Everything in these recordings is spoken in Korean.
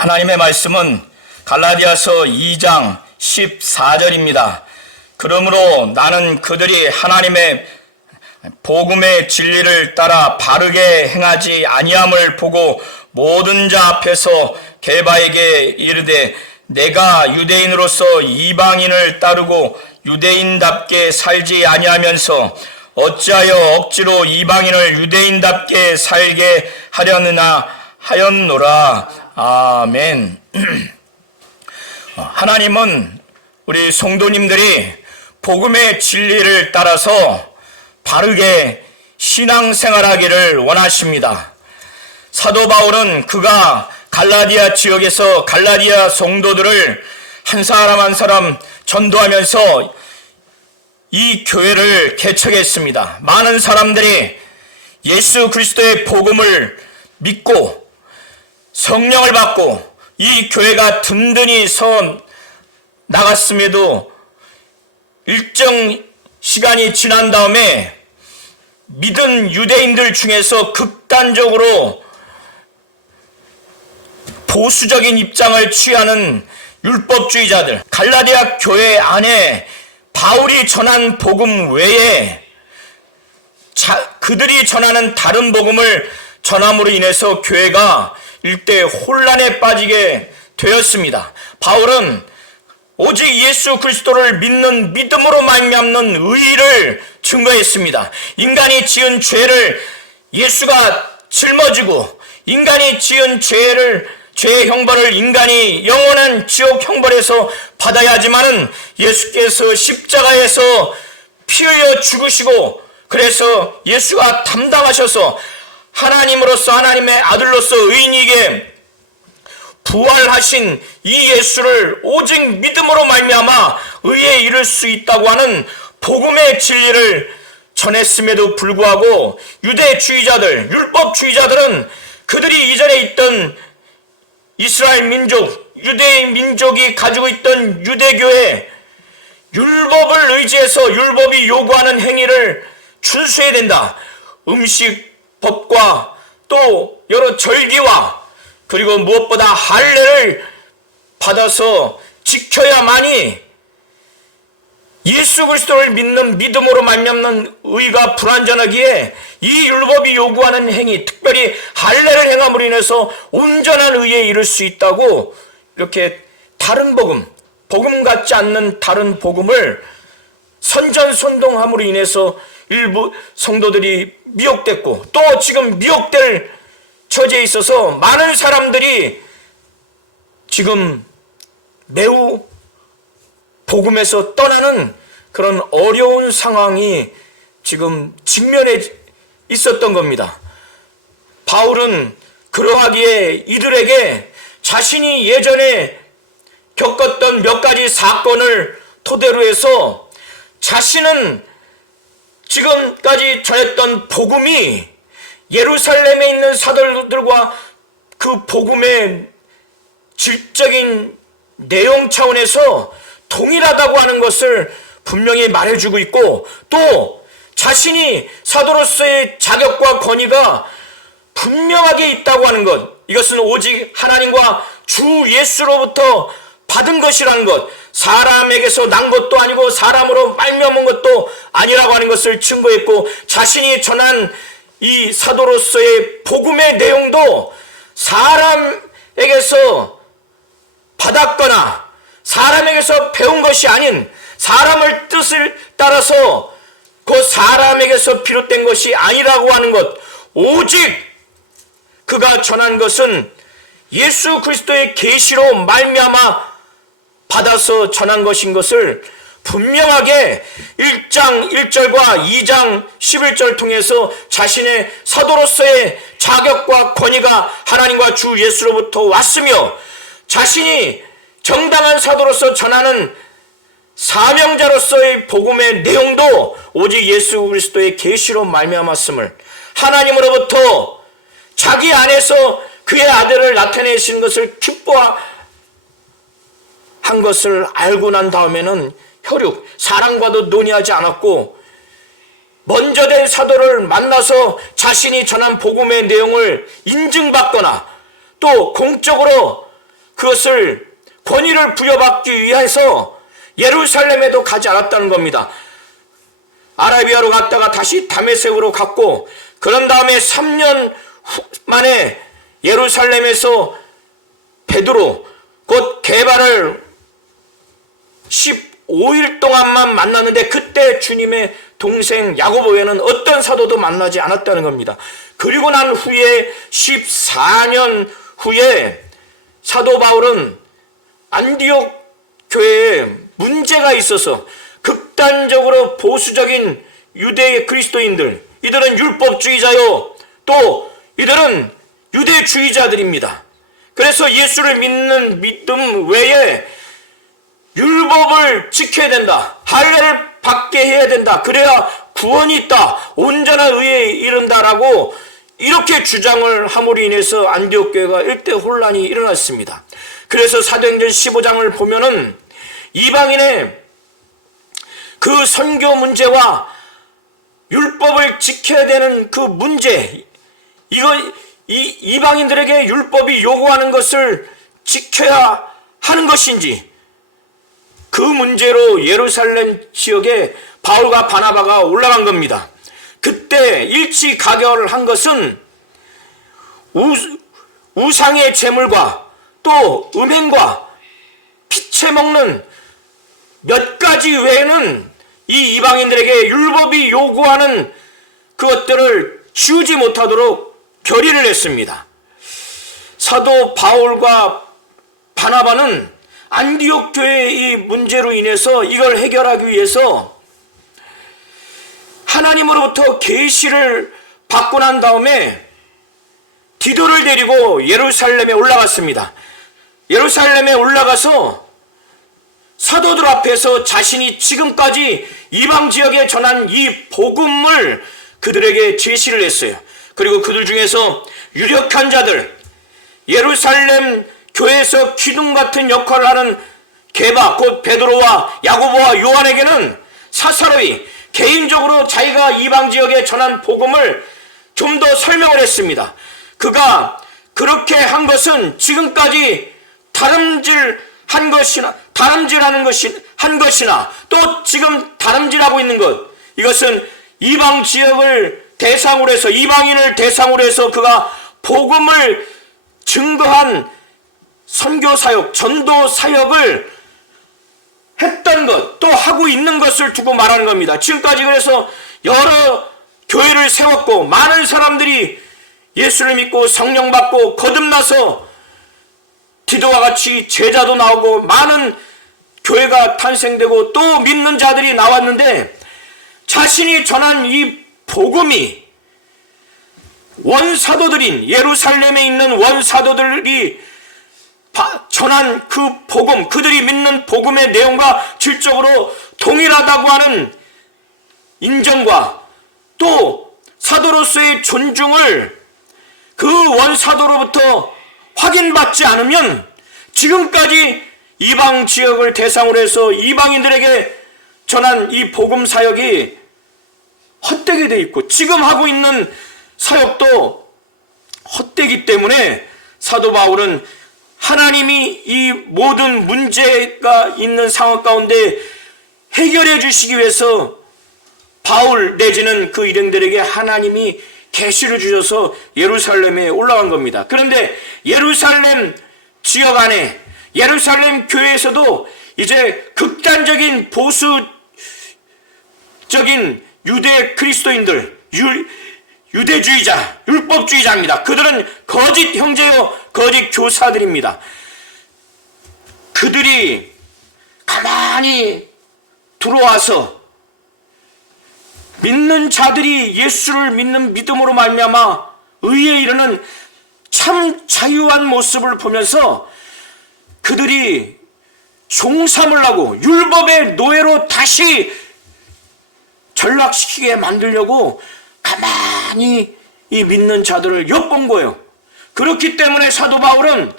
하나님의 말씀은 갈라디아서 2장 14절입니다. 그러므로 나는 그들이 하나님의 복음의 진리를 따라 바르게 행하지 아니함을 보고 모든 자 앞에서 게바에게 이르되 내가 유대인으로서 이방인을 따르고 유대인답게 살지 아니하면서 어찌하여 억지로 이방인을 유대인답게 살게 하려느냐 하였노라. 아멘. 하나님은 우리 성도님들이 복음의 진리를 따라서 바르게 신앙생활하기를 원하십니다. 사도 바울은 그가 갈라디아 지역에서 갈라디아 성도들을 한 사람 한 사람 전도하면서 이 교회를 개척했습니다. 많은 사람들이 예수 그리스도의 복음을 믿고 성령을 받고 이 교회가 든든히 서 나갔음에도 일정 시간이 지난 다음에 믿은 유대인들 중에서 극단적으로 보수적인 입장을 취하는 율법주의자들, 갈라디아 교회 안에 바울이 전한 복음 외에 그들이 전하는 다른 복음을 전함으로 인해서 교회가 일대 혼란에 빠지게 되었습니다. 바울은 오직 예수 그리스도를 믿는 믿음으로 말미암는 의의를 증거했습니다. 인간이 지은 죄를 예수가 짊어지고 인간이 지은 죄의 형벌을 인간이 영원한 지옥 형벌에서 받아야 하지만은 예수께서 십자가에서 피 흘려 죽으시고 그래서 예수가 담당하셔서 하나님으로서 하나님의 아들로서 의인에게 부활하신 이 예수를 오직 믿음으로 말미암아 의에 이를 수 있다고 하는 복음의 진리를 전했음에도 불구하고 유대주의자들, 율법주의자들은 그들이 이전에 있던 이스라엘 민족, 유대인 민족이 가지고 있던 유대교의 율법을 의지해서 율법이 요구하는 행위를 준수해야 된다. 음식법과 또 여러 절기와 그리고 무엇보다 할례를 받아서 지켜야만이 예수 그리스도를 믿는 믿음으로 말미암는 의가 불완전하기에 이 율법이 요구하는 행위, 특별히 할례를 행함으로 인해서 온전한 의에 이를 수 있다고 이렇게 다른 복음 같지 않는 다른 복음을 선전선동함으로 인해서 일부 성도들이 미혹됐고 또 지금 미혹될 처지에 있어서 많은 사람들이 지금 매우 복음에서 떠나는 그런 어려운 상황이 지금 직면해 있었던 겁니다. 바울은 그러하기에 이들에게 자신이 예전에 겪었던 몇 가지 사건을 토대로 해서 자신은 지금까지 전했던 복음이 예루살렘에 있는 사도들과 그 복음의 질적인 내용 차원에서 동일하다고 하는 것을 분명히 말해주고 있고 또 자신이 사도로서의 자격과 권위가 분명하게 있다고 하는 것, 이것은 오직 하나님과 주 예수로부터 받은 것이라는 것, 사람에게서 난 것도 아니고 사람으로 말미암은 것도 아니라고 하는 것을 증거했고 자신이 전한 이 사도로서의 복음의 내용도 사람에게서 받았거나 사람에게서 배운 것이 아닌 사람의 뜻을 따라서 그 사람에게서 비롯된 것이 아니라고 하는 것, 오직 그가 전한 것은 예수 그리스도의 계시로 말미암아 받아서 전한 것인 것을 분명하게 1장 1절과 2장 11절 통해서 자신의 사도로서의 자격과 권위가 하나님과 주 예수로부터 왔으며 자신이 정당한 사도로서 전하는 사명자로서의 복음의 내용도 오직 예수 그리스도의 계시로 말미암았음을 하나님으로부터 자기 안에서 그의 아들을 나타내신 것을 기뻐한 것을 알고 난 다음에는 혈육, 사랑과도 논의하지 않았고 먼저 된 사도를 만나서 자신이 전한 복음의 내용을 인증받거나 또 공적으로 그것을 권위를 부여받기 위해서 예루살렘에도 가지 않았다는 겁니다. 아라비아로 갔다가 다시 다메섹으로 갔고, 그런 다음에 3년 만에 예루살렘에서 베드로 곧 게바를 15일 동안만 만났는데, 그때 주님의 동생 야고보 외에는 어떤 사도도 만나지 않았다는 겁니다. 그리고 난 후에 14년 후에 사도 바울은 안디옥 교회에 문제가 있어서 극단적으로 보수적인 유대 그리스도인들, 이들은 율법주의자요, 또 이들은 유대주의자들입니다. 그래서 예수를 믿는 믿음 외에 율법을 지켜야 된다, 할례를 받게 해야 된다, 그래야 구원이 있다, 온전한 의에 이른다라고 이렇게 주장을 함으로 인해서 안디옥 교회가 일대 혼란이 일어났습니다. 그래서 사도행전 15장을 보면은 이방인의 그 선교 문제와 율법을 지켜야 되는 그 문제, 이방인들에게 율법이 요구하는 것을 지켜야 하는 것인지, 그 문제로 예루살렘 지역에 바울과 바나바가 올라간 겁니다. 그때 일치 가결을 한 것은 우상의 제물과 또 음행과 피채 먹는 몇 가지 외에는 이 이방인들에게 율법이 요구하는 그것들을 지우지 못하도록 결의를 했습니다. 사도 바울과 바나바는 안디옥 교회의 이 문제로 인해서 이걸 해결하기 위해서 하나님으로부터 계시를 받고 난 다음에 디도를 데리고 예루살렘에 올라갔습니다. 예루살렘에 올라가서 사도들 앞에서 자신이 지금까지 이방 지역에 전한 이 복음을 그들에게 제시를 했어요. 그리고 그들 중에서 유력한 자들, 예루살렘 교회에서 기둥 같은 역할을 하는 게바 곧 베드로와 야고보와 요한에게는 사사로이 개인적으로 자기가 이방 지역에 전한 복음을 좀 더 설명을 했습니다. 그가 그렇게 한 것은 지금까지 다름질하는 것이나 또 지금 다름질하고 있는 것, 이것은 이방 지역을 대상으로 해서, 이방인을 대상으로 해서 그가 복음을 증거한 선교 사역, 전도 사역을 했던 것, 또 하고 있는 것을 두고 말하는 겁니다. 지금까지 그래서 여러 교회를 세웠고 많은 사람들이 예수를 믿고 성령 받고 거듭나서 디도와 같이 제자도 나오고 많은 교회가 탄생되고 또 믿는 자들이 나왔는데, 자신이 전한 이 복음이 원사도들인 예루살렘에 있는 원사도들이 전한 그 복음, 그들이 믿는 복음의 내용과 질적으로 동일하다고 하는 인정과 또 사도로서의 존중을 그 원사도로부터 확인받지 않으면 지금까지 이방 지역을 대상으로 해서 이방인들에게 전한 이 복음 사역이 헛되게 돼 있고 지금 하고 있는 사역도 헛되기 때문에 사도 바울은 하나님이 이 모든 문제가 있는 상황 가운데 해결해 주시기 위해서 바울 내지는 그 일행들에게 하나님이 계시를 주셔서 예루살렘에 올라간 겁니다. 그런데 예루살렘 지역 안에, 예루살렘 교회에서도 이제 극단적인 보수적인 유대 그리스도인들, 유대주의자, 율법주의자입니다. 그들은 거짓 형제요 거짓 교사들입니다. 그들이 가만히 들어와서 믿는 자들이 예수를 믿는 믿음으로 말미암아 의에 이르는 참 자유한 모습을 보면서 그들이 종삼으려고 율법의 노예로 다시 전락시키게 만들려고 가만히 이 믿는 자들을 엿본 거예요. 그렇기 때문에 사도 바울은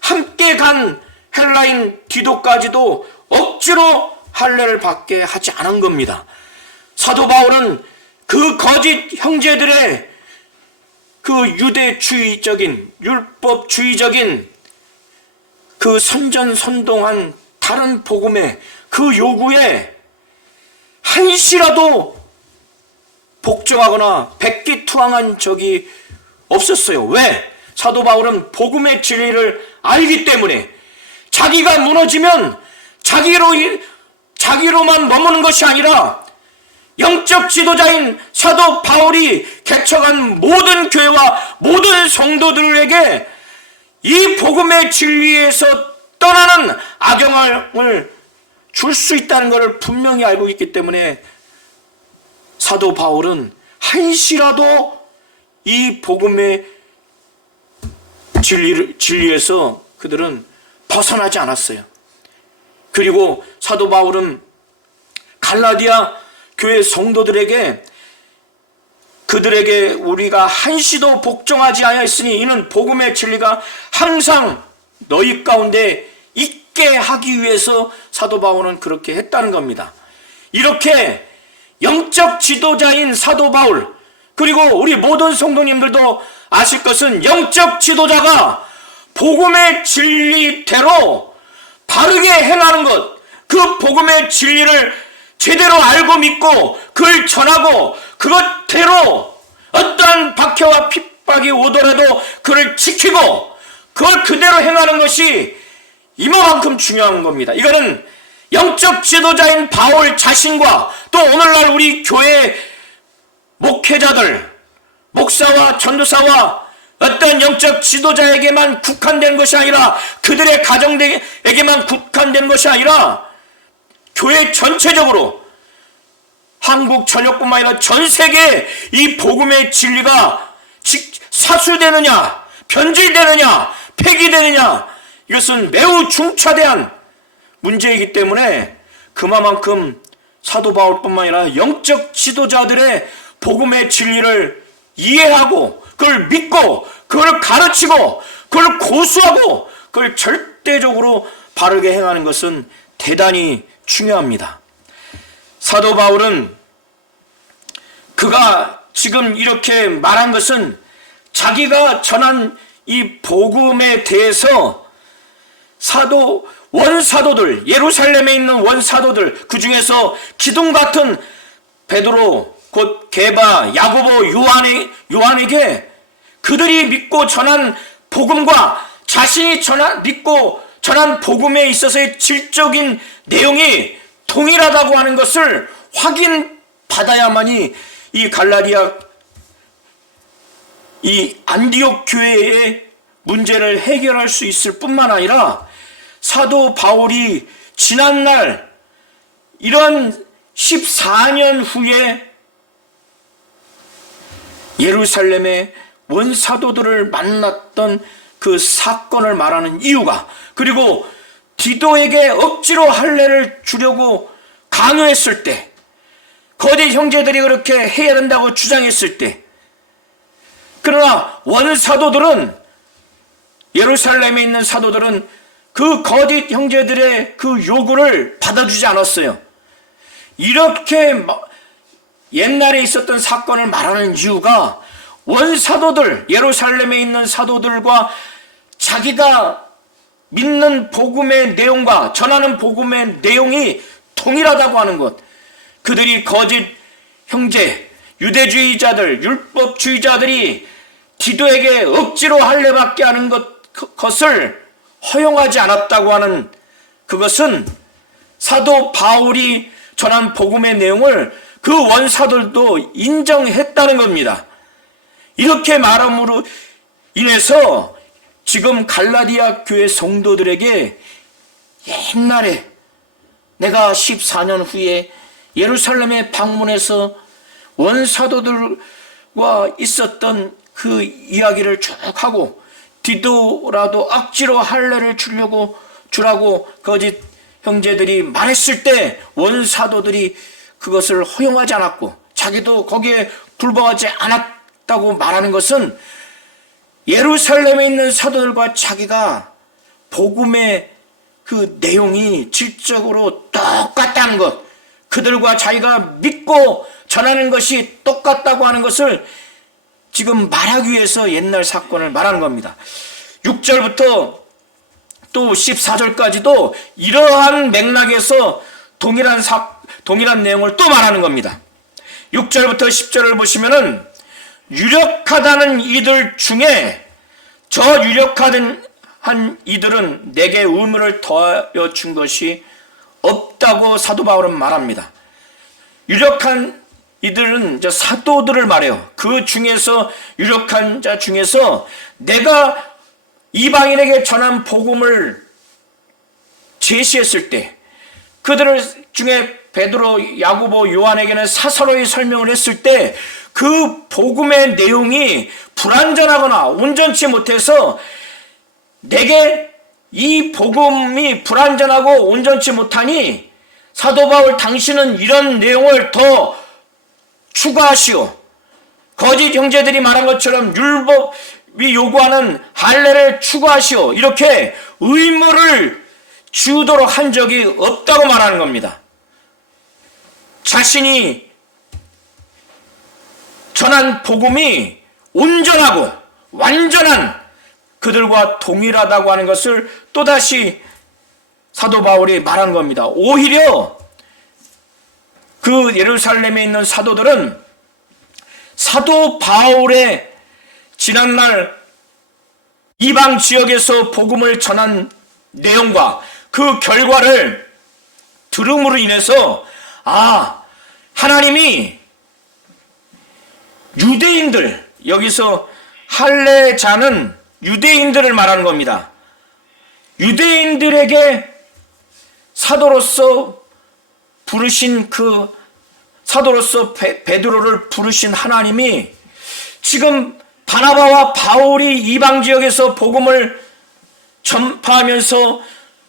함께 간 헬라인 디도까지도 억지로 할례를 받게 하지 않은 겁니다. 사도 바울은 그 거짓 형제들의 그 유대주의적인 율법주의적인 그 선전선동한 다른 복음의 그 요구에 한시라도 복종하거나 백기투항한 적이 없었어요. 왜? 사도 바울은 복음의 진리를 알기 때문에 자기가 무너지면 자기로만 머무는 것이 아니라 영적 지도자인 사도 바울이 개척한 모든 교회와 모든 성도들에게 이 복음의 진리에서 떠나는 악영향을 줄 수 있다는 것을 분명히 알고 있기 때문에 사도 바울은 한시라도 이 복음의 진리에서 그들은 벗어나지 않았어요. 그리고 사도 바울은 갈라디아 교회 성도들에게 그들에게 우리가 한시도 복종하지 아니하였으니 이는 복음의 진리가 항상 너희 가운데 있게 하기 위해서 사도 바울은 그렇게 했다는 겁니다. 이렇게 영적 지도자인 사도 바울, 그리고 우리 모든 성도님들도 아실 것은 영적 지도자가 복음의 진리대로 바르게 행하는 것, 그 복음의 진리를 제대로 알고 믿고 그걸 전하고 그것대로 어떠한 박해와 핍박이 오더라도 그를 지키고 그걸 그대로 행하는 것이 이만큼 중요한 겁니다. 이거는 영적 지도자인 바울 자신과 또 오늘날 우리 교회 목회자들, 목사와 전도사와 어떤 영적 지도자에게만 국한된 것이 아니라 그들의 가정에게만 국한된 것이 아니라 교회 전체적으로 한국 전역뿐만 아니라 전 세계에 이 복음의 진리가 사수되느냐, 변질되느냐, 폐기되느냐, 이것은 매우 중차대한 문제이기 때문에 그만큼 사도 바울뿐만 아니라 영적 지도자들의 복음의 진리를 이해하고 그걸 믿고 그걸 가르치고 그걸 고수하고 그걸 절대적으로 바르게 행하는 것은 대단히 중요합니다. 사도 바울은 그가 지금 이렇게 말한 것은 자기가 전한 이 복음에 대해서 원사도들, 예루살렘에 있는 원사도들, 그 중에서 기둥 같은 베드로, 곧 게바, 야고보, 요한에게 그들이 믿고 전한 복음과 자신이 믿고 전한 복음에 있어서의 질적인 내용이 동일하다고 하는 것을 확인받아야만이 이 갈라디아, 이 안디옥 교회의 문제를 해결할 수 있을 뿐만 아니라 사도 바울이 지난날 이런 14년 후에 예루살렘의 원사도들을 만났던 그 사건을 말하는 이유가, 그리고 디도에게 억지로 할례를 주려고 강요했을 때, 거짓 형제들이 그렇게 해야 된다고 주장했을 때, 그러나 원사도들은, 예루살렘에 있는 사도들은 그 거짓 형제들의 그 요구를 받아주지 않았어요. 이렇게 옛날에 있었던 사건을 말하는 이유가 원사도들, 예루살렘에 있는 사도들과 자기가 믿는 복음의 내용과 전하는 복음의 내용이 동일하다고 하는 것, 그들이 거짓 형제, 유대주의자들, 율법주의자들이 디도에게 억지로 할례받게 하는 것을 허용하지 않았다고 하는 그것은 사도 바울이 전한 복음의 내용을 그 원사들도 인정했다는 겁니다. 이렇게 말함으로 인해서 지금 갈라디아 교회 성도들에게 옛날에 내가 14년 후에 예루살렘에 방문해서 원사도들과 있었던 그 이야기를 쭉 하고 디도라도 억지로 할례를 주라고 거짓 형제들이 말했을 때 원사도들이 그것을 허용하지 않았고 자기도 거기에 불복하지 않았다고 말하는 것은 예루살렘에 있는 사도들과 자기가 복음의 그 내용이 질적으로 똑같다는 것, 그들과 자기가 믿고 전하는 것이 똑같다고 하는 것을 지금 말하기 위해서 옛날 사건을 말하는 겁니다. 6절부터 또 14절까지도 이러한 맥락에서 동일한 내용을 또 말하는 겁니다. 6절부터 10절을 보시면은 유력하다는 이들 중에 저 유력한 이들은 내게 의무를 더하여 준 것이 없다고 사도 바울은 말합니다. 유력한 이들은 사도들을 말해요. 그 중에서 유력한 자 중에서 내가 이방인에게 전한 복음을 제시했을 때 그들 중에 베드로, 야고보, 요한에게는 사사로이 설명을 했을 때 그 복음의 내용이 불완전하거나 온전치 못해서 내게 이 복음이 불완전하고 온전치 못하니 사도 바울 당신은 이런 내용을 더 추가하시오. 거짓 형제들이 말한 것처럼 율법이 요구하는 할례를 추가하시오. 이렇게 의무를 주도록 한 적이 없다고 말하는 겁니다. 자신이 전한 복음이 온전하고 완전한 그들과 동일하다고 하는 것을 또다시 사도 바울이 말한 겁니다. 오히려 그 예루살렘에 있는 사도들은 사도 바울의 지난날 이방 지역에서 복음을 전한 내용과 그 결과를 들음으로 인해서 하나님이 유대인들, 여기서 할례자는 유대인들을 말하는 겁니다. 유대인들에게 사도로서 부르신 사도로서 베드로를 부르신 하나님이 지금 바나바와 바울이 이방 지역에서 복음을 전파하면서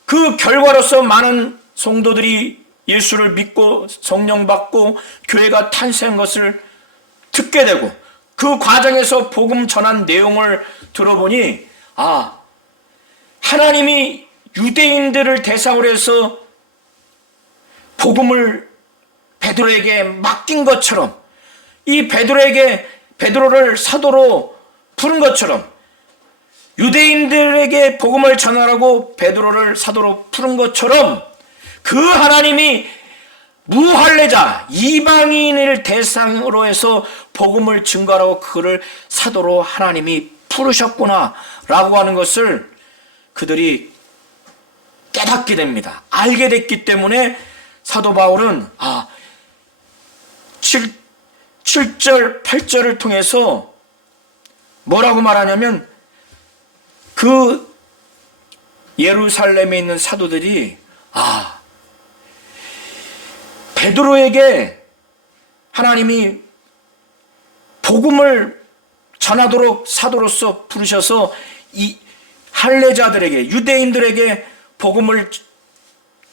그 결과로서 많은 성도들이 예수를 믿고 성령 받고 교회가 탄생한 것을 듣게 되고 그 과정에서 복음 전한 내용을 들어보니 하나님이 유대인들을 대상으로 해서 복음을 베드로에게 맡긴 것처럼 이 베드로를 사도로 부른 것처럼 유대인들에게 복음을 전하라고 베드로를 사도로 부른 것처럼 그 하나님이 무할례자 이방인을 대상으로 해서 복음을 증거하라고 그를 사도로 하나님이 부르셨구나 라고 하는 것을 그들이 깨닫게 됩니다. 알게 됐기 때문에 사도 바울은 7절 8절을 통해서 뭐라고 말하냐면 그 예루살렘에 있는 사도들이 베드로에게 하나님이 복음을 전하도록 사도로서 부르셔서 이 할례자들에게 유대인들에게 복음을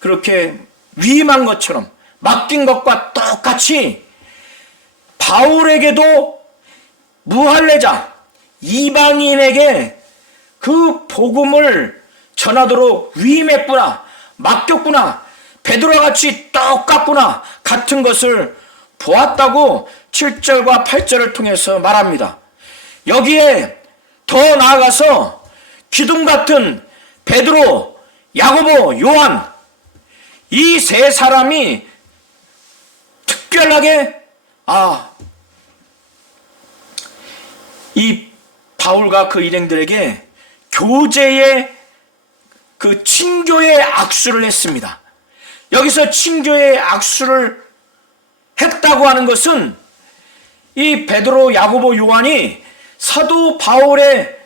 그렇게 위임한 것처럼 맡긴 것과 똑같이 바울에게도 무할례자 이방인에게 그 복음을 전하도록 위임했구나, 맡겼구나, 베드로와 같이 똑같구나, 같은 것을 보았다고 7절과 8절을 통해서 말합니다. 여기에 더 나아가서 기둥 같은 베드로, 야고보, 요한 이 세 사람이 특별하게 이 바울과 그 일행들에게 교제의 그 친교의 악수를 했습니다. 여기서 친교의 악수를 했다고 하는 것은 이 베드로, 야고보, 요한이 사도 바울의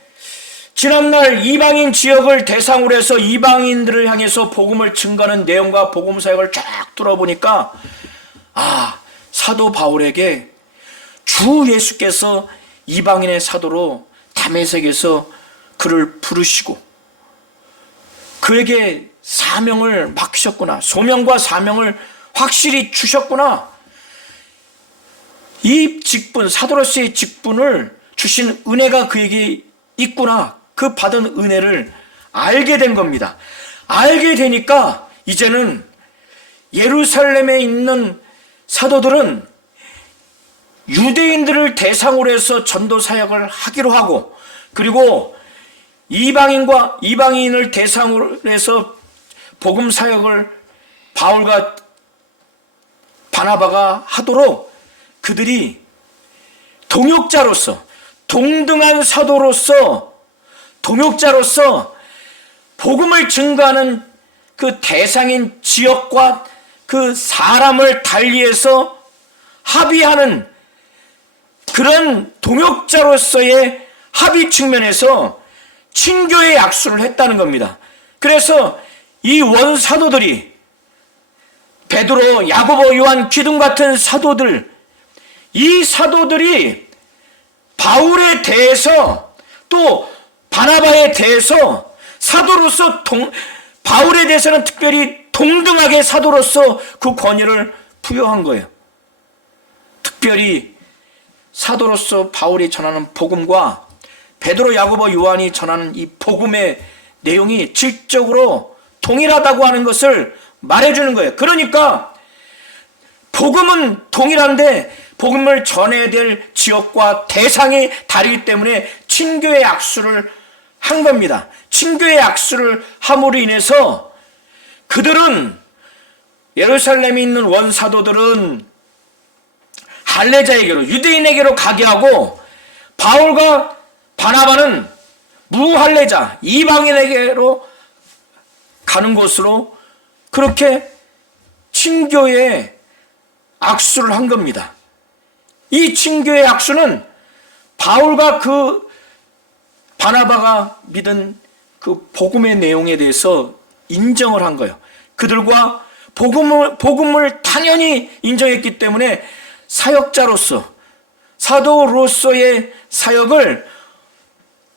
지난날 이방인 지역을 대상으로 해서 이방인들을 향해서 복음을 증거하는 내용과 복음 사역을 쫙 들어보니까 사도 바울에게 주 예수께서 이방인의 사도로 다메섹에서 그를 부르시고 그에게 사명을 맡기셨구나, 소명과 사명을 확실히 주셨구나, 이 직분, 사도로서의 직분을 주신 은혜가 그에게 있구나, 그 받은 은혜를 알게 된 겁니다. 알게 되니까 이제는 예루살렘에 있는 사도들은 유대인들을 대상으로 해서 전도 사역을 하기로 하고, 그리고 이방인을 대상으로 해서 복음 사역을 바울과 바나바가 하도록 그들이 동역자로서, 동등한 사도로서, 동역자로서 복음을 증거하는 그 대상인 지역과 그 사람을 달리해서 합의하는 그런 동역자로서의 합의 측면에서 친교의 약수를 했다는 겁니다. 그래서 이 원사도들이 베드로, 야고보, 요한, 기둥 같은 사도들, 이 사도들이 바울에 대해서 또 바나바에 대해서 사도로서 바울에 대해서는 특별히 동등하게 사도로서 그 권위를 부여한 거예요. 특별히 사도로서 바울이 전하는 복음과 베드로, 야고보, 요한이 전하는 이 복음의 내용이 질적으로 동일하다고 하는 것을 말해주는 거예요. 그러니까 복음은 동일한데 복음을 전해야 될 지역과 대상이 다르기 때문에 친교의 약수를 한 겁니다. 친교의 약수를 함으로 인해서 그들은, 예루살렘에 있는 원사도들은 할례자에게로, 유대인에게로 가게 하고, 바울과 바나바는 무할례자, 이방인에게로 가는 곳으로 그렇게 친교의 악수를 한 겁니다. 이 친교의 악수는 바울과 그 바나바가 믿은 그 복음의 내용에 대해서 인정을 한 거예요. 그들과 복음을 당연히 인정했기 때문에 사역자로서, 사도로서의 사역을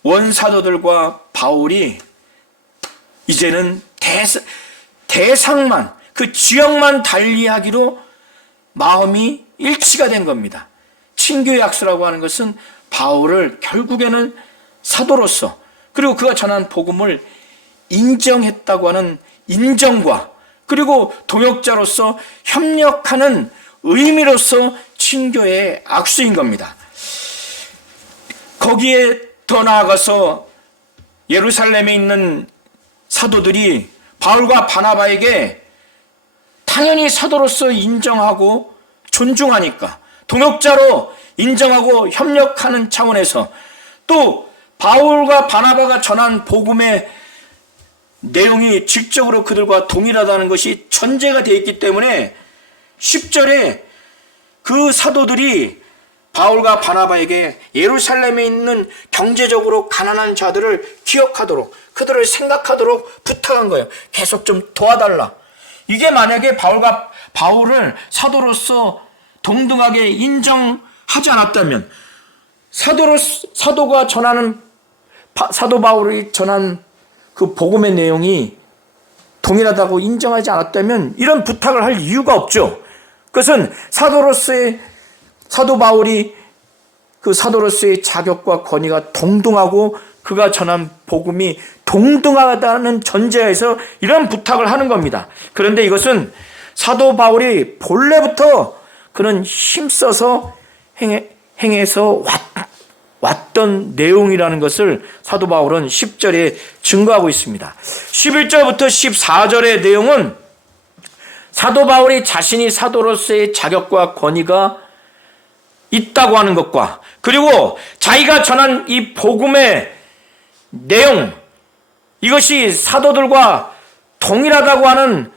원사도들과 바울이 이제는 대상만, 그 지역만 달리하기로 마음이 일치가 된 겁니다. 친교의 약수라고 하는 것은 바울을 결국에는 사도로서, 그리고 그가 전한 복음을 인정했다고 하는 인정과, 그리고 동역자로서 협력하는 의미로서 친교의 악수인 겁니다. 거기에 더 나아가서 예루살렘에 있는 사도들이 바울과 바나바에게 당연히 사도로서 인정하고 존중하니까 동역자로 인정하고 협력하는 차원에서 또 바울과 바나바가 전한 복음의 내용이 질적으로 그들과 동일하다는 것이 전제가 되어 있기 때문에 10절에 그 사도들이 바울과 바나바에게 예루살렘에 있는 경제적으로 가난한 자들을 기억하도록, 그들을 생각하도록 부탁한 거예요. 계속 좀 도와달라. 이게 만약에 바울을 사도로서 동등하게 인정하지 않았다면, 사도가 전하는, 사도 바울이 전한 그 복음의 내용이 동일하다고 인정하지 않았다면 이런 부탁을 할 이유가 없죠. 그것은 사도 바울이 그 사도로서의 자격과 권위가 동등하고 그가 전한 복음이 동등하다는 전제에서 이런 부탁을 하는 겁니다. 그런데 이것은 사도 바울이 본래부터 그런 힘써서 행해서 왔던 내용이라는 것을 사도 바울은 10절에 증거하고 있습니다. 11절부터 14절의 내용은 사도 바울이 자신이 사도로서의 자격과 권위가 있다고 하는 것과, 그리고 자기가 전한 이 복음의 내용, 이것이 사도들과 동일하다고 하는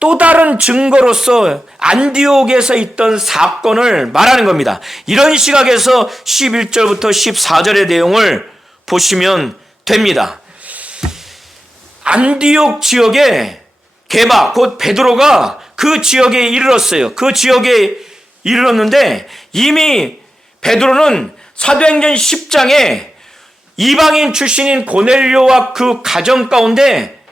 또 다른 증거로서 안디옥에서 있던 사건을 말하는 겁니다. 이런 시각에서 11절부터 14절의 내용을 보시면 됩니다. 안디옥 지역에 게바, 곧 베드로가 그 지역에 이르렀어요. 그 지역에 이르렀는데 이미 베드로는 사도행전 10장에 이방인 출신인 고넬료와 그 가정 가운데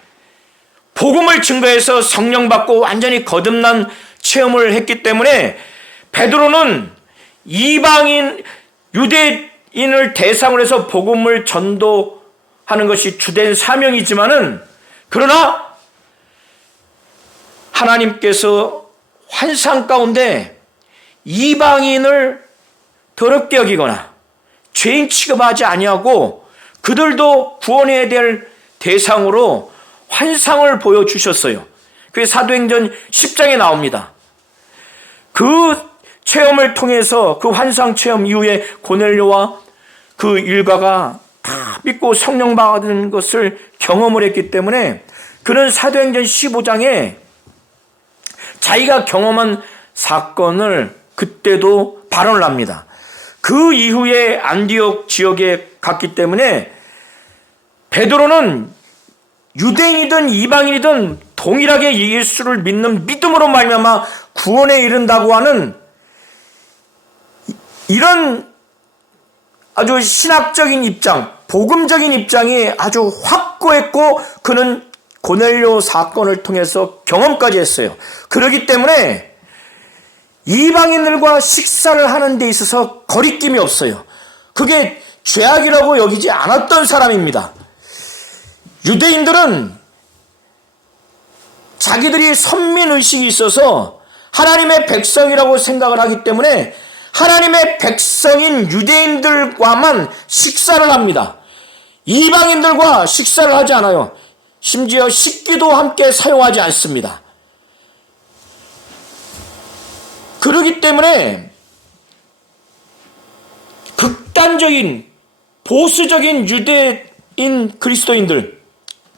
복음을 증거해서 성령 받고 완전히 거듭난 체험을 했기 때문에 베드로는 이방인, 유대인을 대상으로 해서 복음을 전도하는 것이 주된 사명이지만은, 그러나 하나님께서 환상 가운데 이방인을 더럽게 여기거나 죄인 취급하지 아니하고 그들도 구원해야 될 대상으로 환상을 보여주셨어요. 그게 사도행전 10장에 나옵니다. 그 체험을 통해서 그 환상 체험 이후에 고넬료와 그 일가가 다 믿고 성령 받은 것을 경험을 했기 때문에 그는 사도행전 15장에 자기가 경험한 사건을 그때도 발언을 합니다. 그 이후에 안디옥 지역에 갔기 때문에 베드로는 유대인이든 이방인이든 동일하게 예수를 믿는 믿음으로 말미암아 구원에 이른다고 하는 이런 아주 신학적인 입장, 복음적인 입장이 아주 확고했고 그는 고넬료 사건을 통해서 경험까지 했어요. 그렇기 때문에 이방인들과 식사를 하는 데 있어서 거리낌이 없어요. 그게 죄악이라고 여기지 않았던 사람입니다. 유대인들은 자기들이 선민의식이 있어서 하나님의 백성이라고 생각을 하기 때문에 하나님의 백성인 유대인들과만 식사를 합니다. 이방인들과 식사를 하지 않아요. 심지어 식기도 함께 사용하지 않습니다. 그렇기 때문에 극단적인 보수적인 유대인 그리스도인들,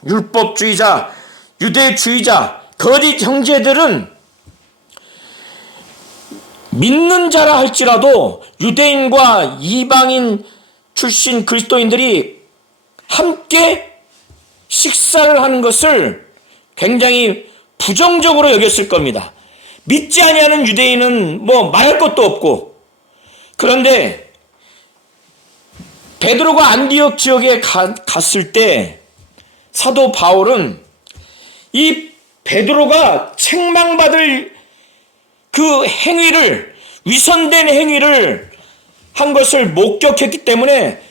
율법주의자, 유대주의자, 거짓 형제들은 믿는 자라 할지라도 유대인과 이방인 출신 그리스도인들이 함께 식사를 하는 것을 굉장히 부정적으로 여겼을 겁니다. 믿지 아니하는 유대인은 뭐 말할 것도 없고, 그런데 베드로가 안디옥 지역에 갔을 때 사도 바울은 이 베드로가 책망받을 그 행위를, 위선된 행위를 한 것을 목격했기 때문에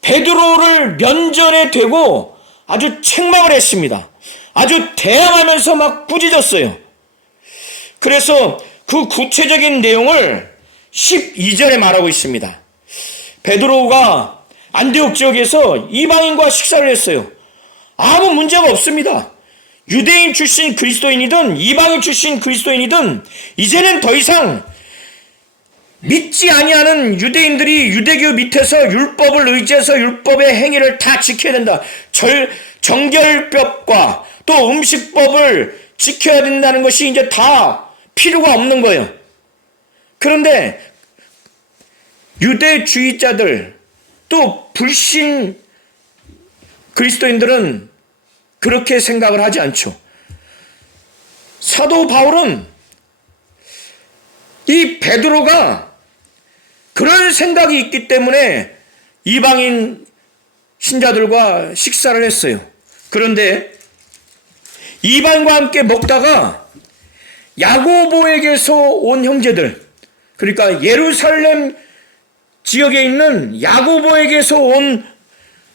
베드로를 면전에 대고 아주 책망을 했습니다. 아주 대항하면서 막 꾸짖었어요. 그래서 그 구체적인 내용을 12절에 말하고 있습니다. 베드로가 안디옥 지역에서 이방인과 식사를 했어요. 아무 문제가 없습니다. 유대인 출신 그리스도인이든 이방인 출신 그리스도인이든 이제는 더 이상 믿지 아니하는 유대인들이 유대교 밑에서 율법을 의지해서 율법의 행위를 다 지켜야 된다. 정결법과 또 음식법을 지켜야 된다는 것이 이제 다 필요가 없는 거예요. 그런데 유대주의자들 또 불신 그리스도인들은 그렇게 생각을 하지 않죠. 사도 바울은 이 베드로가 그런 생각이 있기 때문에 이방인 신자들과 식사를 했어요. 그런데 이방인과 함께 먹다가 야고보에게서 온 형제들, 그러니까 예루살렘 지역에 있는 야고보에게서 온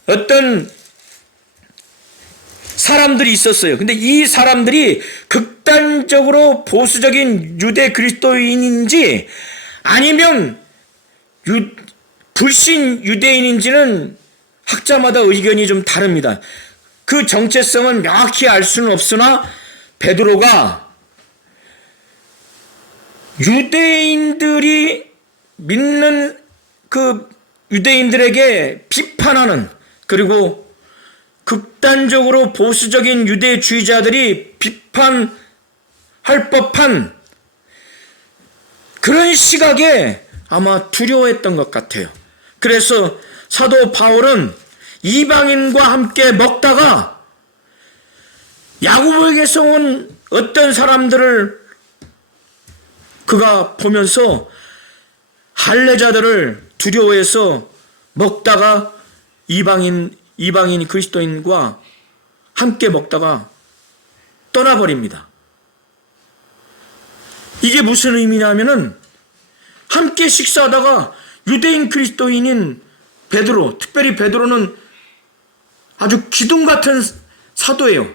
어떤 사람들이 있었어요. 근데 이 사람들이 극단적으로 보수적인 유대 그리스도인인지 아니면 불신 유대인인지는 학자마다 의견이 좀 다릅니다. 그 정체성은 명확히 알 수는 없으나 베드로가 유대인들이 믿는 그 유대인들에게 비판하는, 그리고 극단적으로 보수적인 유대주의자들이 비판할 법한 그런 시각에 아마 두려워했던 것 같아요. 그래서 사도 바울은 이방인과 함께 먹다가 야고보에게서 온 어떤 사람들을 그가 보면서 할례자들을 두려워해서 먹다가 이방인 그리스도인과 함께 먹다가 떠나버립니다. 이게 무슨 의미냐면은 함께 식사하다가 유대인 그리스도인인 베드로, 특별히 베드로는 아주 기둥 같은 사도예요.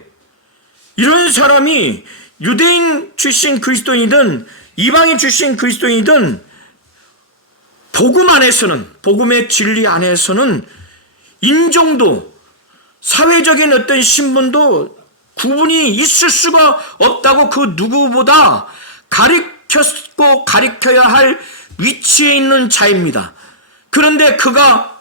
이런 사람이 유대인 출신 그리스도인이든 이방인 출신 그리스도인이든 복음 안에서는, 복음의 진리 안에서는 인종도 사회적인 어떤 신분도 구분이 있을 수가 없다고 그 누구보다 가리켰고 가리켜야 할 위치에 있는 자입니다. 그런데 그가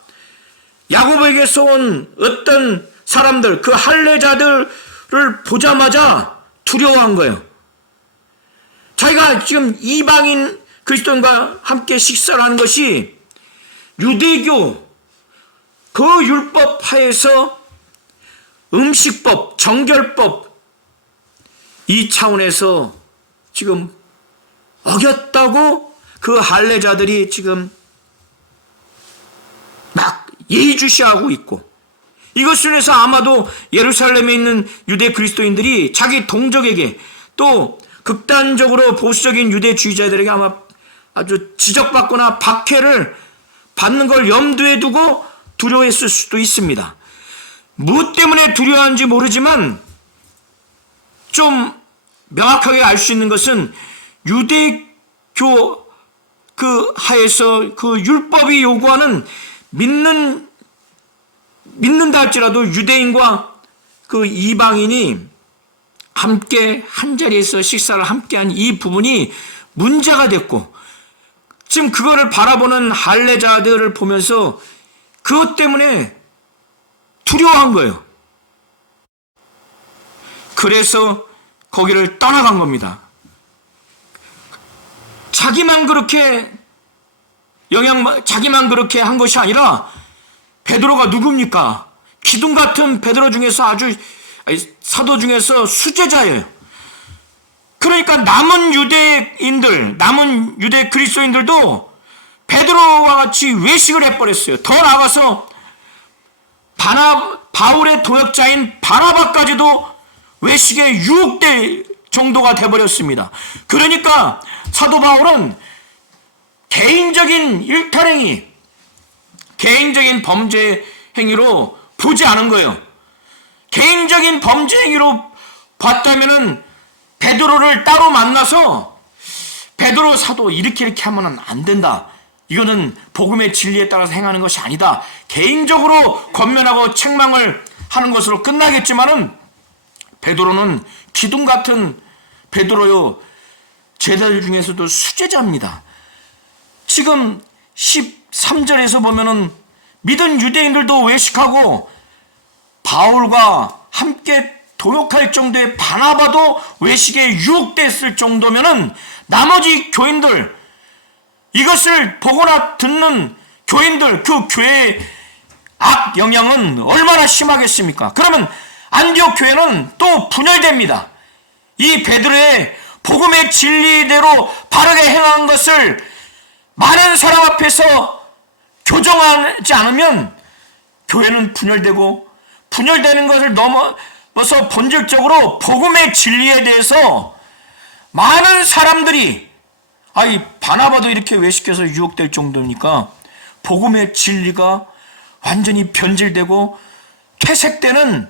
야곱에게서 온 어떤 사람들, 그 할례자들을 보자마자 두려워한 거예요. 자기가 지금 이방인 그리스도인과 함께 식사를 하는 것이 유대교 그 율법 하에서 음식법, 정결법 이 차원에서 지금 어겼다고 그 할례자들이 지금 막 예의주시하고 있고, 이것을 위해서 아마도 예루살렘에 있는 유대 그리스도인들이 자기 동족에게 또 극단적으로 보수적인 유대주의자들에게 아마 아주 지적받거나 박해를 받는 걸 염두에 두고 두려워했을 수도 있습니다. 무엇 때문에 두려워하는지 모르지만 좀 명확하게 알 수 있는 것은 유대교 그 하에서 그 율법이 요구하는 믿는다 할지라도 유대인과 그 이방인이 함께 한자리에서 식사를 함께한 이 부분이 문제가 됐고, 지금 그거를 바라보는 할례자들을 보면서 그것 때문에 두려워한 거예요. 그래서 거기를 떠나간 겁니다. 자기만 그렇게 자기만 그렇게 한 것이 아니라 베드로가 누굽니까? 기둥 같은 베드로 중에서 사도 중에서 수제자예요. 그러니까 남은 유대 그리스도인들도 베드로와 같이 외식을 해버렸어요. 더 나아가서 바울의 동역자인 바나바까지도 외식에 유혹될 정도가 돼버렸습니다. 그러니까 사도 바울은 개인적인 일탈행위, 개인적인 범죄 행위로 보지 않은 거예요. 개인적인 범죄 행위로 봤다면은 베드로를 따로 만나서 베드로 사도 이렇게 하면 안 된다. 이거는 복음의 진리에 따라서 행하는 것이 아니다. 개인적으로 권면하고 책망을 하는 것으로 끝나겠지만은 베드로는 기둥 같은 베드로요, 제자들 중에서도 수제자입니다. 지금 13절에서 보면은 믿은 유대인들도 외식하고 바울과 함께 도역할 정도의 바나바도 외식에 유혹됐을 정도면은 나머지 교인들, 이것을 보거나 듣는 교인들, 그 교회의 악 영향은 얼마나 심하겠습니까? 그러면 안디옥 교회는 또 분열됩니다. 이 베드로의 복음의 진리대로 바르게 행한 것을 많은 사람 앞에서 교정하지 않으면 교회는 분열되고, 분열되는 것을 넘어서 본질적으로 복음의 진리에 대해서 많은 사람들이 바나바도 이렇게 외식해서 유혹될 정도니까 복음의 진리가 완전히 변질되고 퇴색되는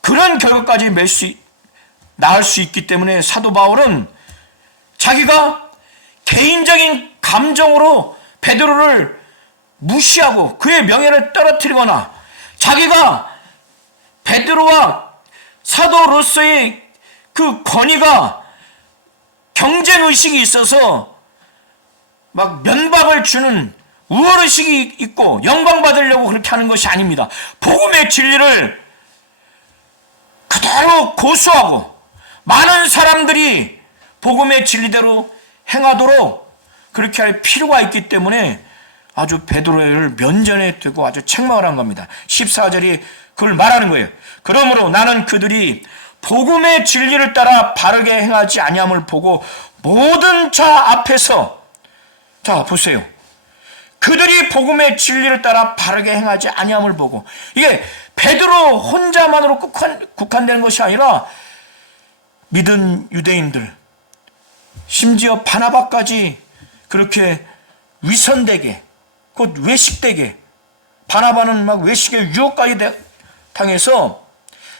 그런 결과까지 나을 수 있기 때문에 사도 바울은 자기가 개인적인 감정으로 베드로를 무시하고 그의 명예를 떨어뜨리거나 자기가 베드로와 사도로서의 그 권위가 경쟁의식이 있어서 막 면박을 주는 우월의식이 있고 영광 받으려고 그렇게 하는 것이 아닙니다. 복음의 진리를 그대로 고수하고 많은 사람들이 복음의 진리대로 행하도록 그렇게 할 필요가 있기 때문에 아주 베드로를 면전에 두고 아주 책망을 한 겁니다. 14절이 그걸 말하는 거예요. 그러므로 나는 그들이 복음의 진리를 따라 바르게 행하지 아니함을 보고 모든 자 앞에서, 자 보세요, 그들이 복음의 진리를 따라 바르게 행하지 아니함을 보고, 이게 베드로 혼자만으로 국한되는 것이 아니라 믿은 유대인들, 심지어 바나바까지 그렇게 위선되게, 곧 외식되게, 바나바는 막 외식의 유혹까지 당해서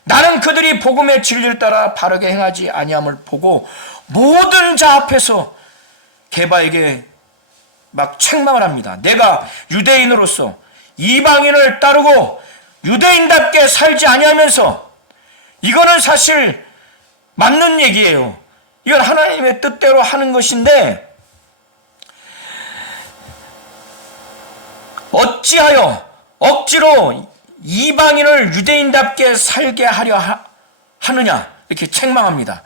나는 그들이 복음의 진리를 따라 바르게 행하지 아니함을 보고 모든 자 앞에서 게바에게 막 책망을 합니다. 내가 유대인으로서 이방인을 따르고 유대인답게 살지 아니하면서, 이거는 사실 맞는 얘기예요. 이건 하나님의 뜻대로 하는 것인데, 어찌하여 억지로 이방인을 유대인답게 살게 하려 하느냐, 이렇게 책망합니다.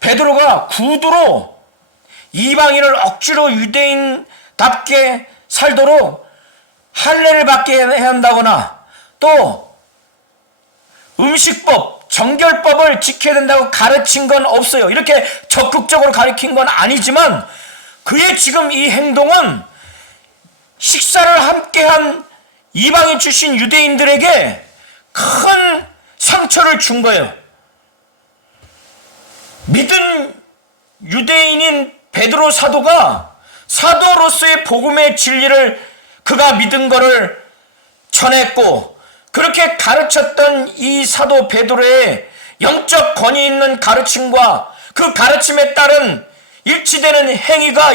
베드로가 구두로 이방인을 억지로 유대인답게 살도록 할례를 받게 해야 한다거나, 또 음식법, 정결법을 지켜야 된다고 가르친 건 없어요. 이렇게 적극적으로 가르친 건 아니지만, 그의 지금 이 행동은 식사를 함께한 이방인 출신 유대인들에게 큰 상처를 준 거예요. 믿은 유대인인 베드로 사도가 사도로서의 복음의 진리를 그가 믿은 거를 전했고, 그렇게 가르쳤던 이 사도 베드로의 영적 권위 있는 가르침과 그 가르침에 따른 일치되는 행위가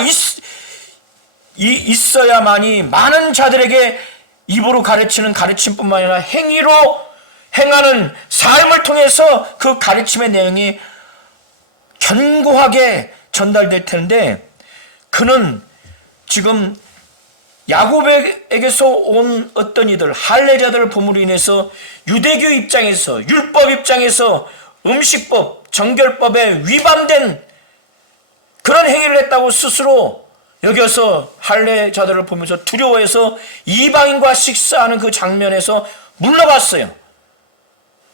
있어야만이 많은 자들에게 입으로 가르치는 가르침뿐만 아니라 행위로 행하는 삶을 통해서 그 가르침의 내용이 견고하게 전달될 텐데, 그는 지금 야곱에게서 온 어떤 이들, 할례자들을 보므로 인해서 유대교 입장에서, 율법 입장에서 음식법, 정결법에 위반된 그런 행위를 했다고 스스로 여겨서 할례자들을 보면서 두려워해서 이방인과 식사하는 그 장면에서 물러갔어요.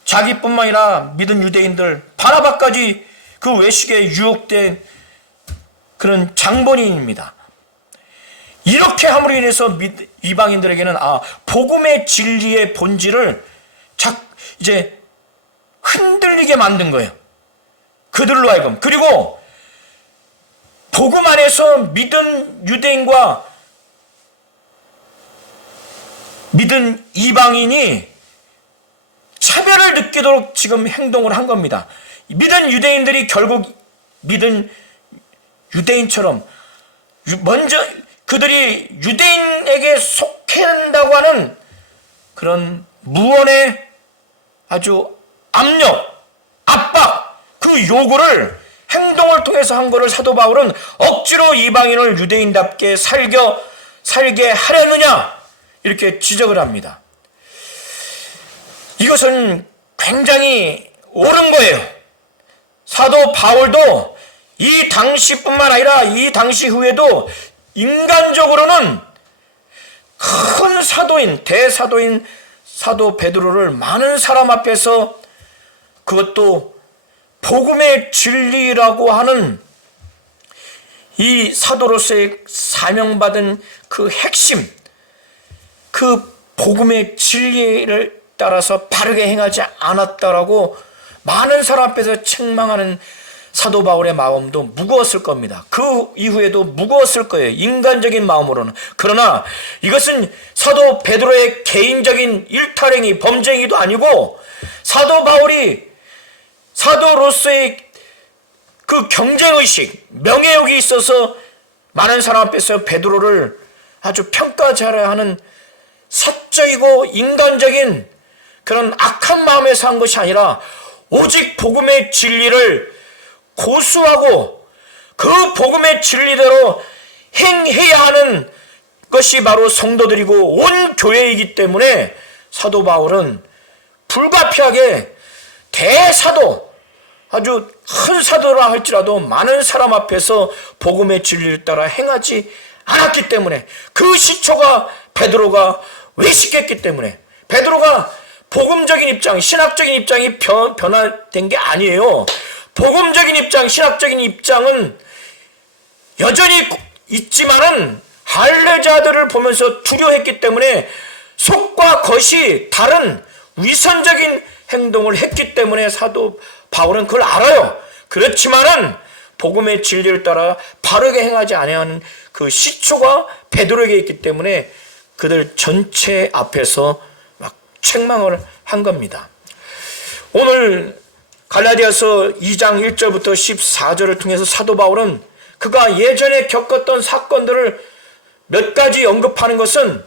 자기뿐만 아니라 믿은 유대인들, 바나바까지 그 외식에 유혹된 그런 장본인입니다. 이렇게 함으로 인해서 이방인들에게는 복음의 진리의 본질을 이제 흔들리게 만든 거예요. 그들로 하여금. 그리고 복음 안에서 믿은 유대인과 믿은 이방인이 차별을 느끼도록 지금 행동을 한 겁니다. 믿은 유대인들이 결국 믿은 유대인처럼 먼저 그들이 유대인에게 속해야 한다고 하는 그런 무언의 아주 압력, 압박, 그 요구를 행동을 통해서 한 것을 사도 바울은 억지로 이방인을 유대인답게 살게 하려느냐, 이렇게 지적을 합니다. 이것은 굉장히 옳은 거예요. 사도 바울도 이 당시뿐만 아니라 이 당시 후에도 인간적으로는 큰 사도인, 대사도인 사도 베드로를 많은 사람 앞에서, 그것도 복음의 진리라고 하는 이 사도로서의 사명받은 그 핵심, 그 복음의 진리를 따라서 바르게 행하지 않았다라고 많은 사람 앞에서 책망하는 사도 바울의 마음도 무거웠을 겁니다. 그 이후에도 무거웠을 거예요. 인간적인 마음으로는. 그러나 이것은 사도 베드로의 개인적인 일탈행위, 범죄행위도 아니고, 사도 바울이 사도로서의 그 경쟁의식, 명예욕이 있어서 많은 사람 앞에서 베드로를 아주 평가하려 하는 사적이고 인간적인 그런 악한 마음에서 한 것이 아니라, 오직 복음의 진리를 고수하고 그 복음의 진리대로 행해야 하는 것이 바로 성도들이고 온 교회이기 때문에 사도 바울은 불가피하게 대사도, 아주 큰 사도라 할지라도 많은 사람 앞에서 복음의 진리를 따라 행하지 않았기 때문에, 그 시초가 베드로가 외식했기 때문에, 베드로가 복음적인 입장, 신학적인 입장이 변화된 게 아니에요. 복음적인 입장, 신학적인 입장은 여전히 있지만은 할례자들을 보면서 두려워했기 때문에 속과 겉이 다른 위선적인 행동을 했기 때문에 사도 바울은 그걸 알아요. 그렇지만은 복음의 진리를 따라 바르게 행하지 아니하는 그 시초가 베드로에게 있기 때문에 그들 전체 앞에서 막 책망을 한 겁니다. 오늘 갈라디아서 2장 1절부터 14절을 통해서 사도 바울은 그가 예전에 겪었던 사건들을 몇 가지 언급하는 것은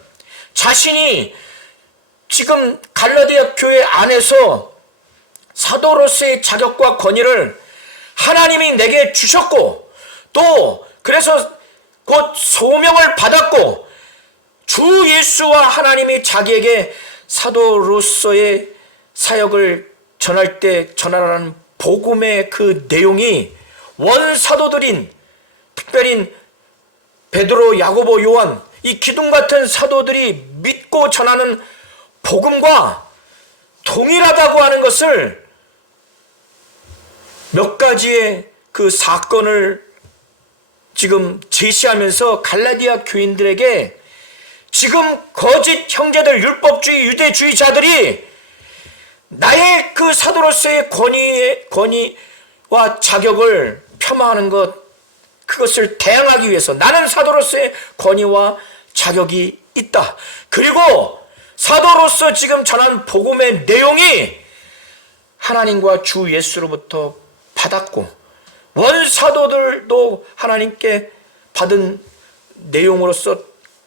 자신이 지금 갈라디아 교회 안에서 사도로서의 자격과 권위를 하나님이 내게 주셨고, 또 그래서 곧 소명을 받았고, 주 예수와 하나님이 자기에게 사도로서의 사역을 전할 때 전하라는 복음의 그 내용이 원사도들인, 특별히 베드로, 야고보, 요한, 이 기둥 같은 사도들이 믿고 전하는 복음과 동일하다고 하는 것을 몇 가지의 그 사건을 지금 제시하면서 갈라디아 교인들에게 지금 거짓 형제들, 율법주의 유대주의자들이 나의 그 사도로서의 권위와 자격을 폄하하는 것, 그것을 대항하기 위해서 나는 사도로서의 권위와 자격이 있다. 그리고 사도로서 지금 전한 복음의 내용이 하나님과 주 예수로부터 받았고, 원사도들도 하나님께 받은 내용으로서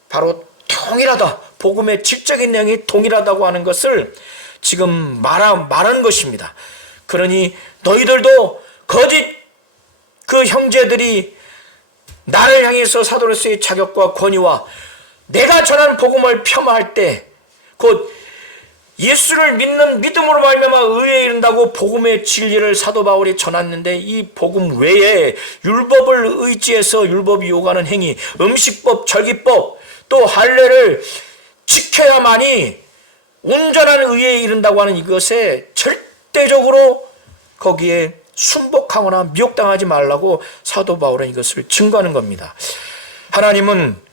바로 동일하다, 복음의 질적인 내용이 동일하다고 하는 것을 지금 말하는 것입니다. 그러니 너희들도 거짓 그 형제들이 나를 향해서 사도로서의 자격과 권위와 내가 전한 복음을 폄하할 때, 곧 예수를 믿는 믿음으로 말미암아 의에 이른다고 복음의 진리를 사도 바울이 전했는데, 이 복음 외에 율법을 의지해서 율법이 요구하는 행위, 음식법, 절기법, 또 할례를 지켜야만이 온전한 의에 이른다고 하는 이것에 절대적으로 거기에 순복하거나 미혹당하지 말라고 사도 바울은 이것을 증거하는 겁니다. 하나님은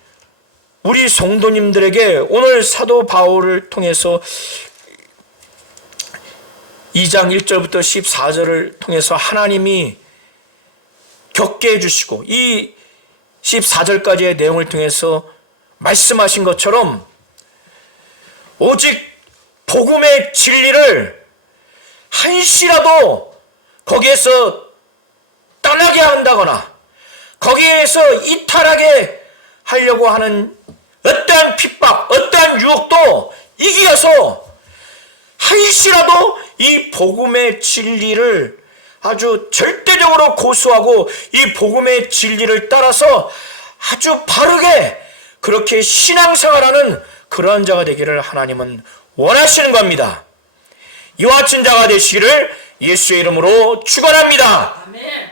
우리 성도님들에게 오늘 사도 바울을 통해서 2장 1절부터 14절을 통해서 하나님이 겪게 해주시고, 이 14절까지의 내용을 통해서 말씀하신 것처럼 오직 복음의 진리를 한시라도 거기에서 떠나게 한다거나 거기에서 이탈하게 하려고 하는 어떠한 핍박, 어떠한 유혹도 이기어서 한시라도 이 복음의 진리를 아주 절대적으로 고수하고 이 복음의 진리를 따라서 아주 바르게 그렇게 신앙생활하는 그러한 자가 되기를 하나님은 원하시는 겁니다. 이와 같은 자가 되시기를 예수의 이름으로 축원합니다. 아멘.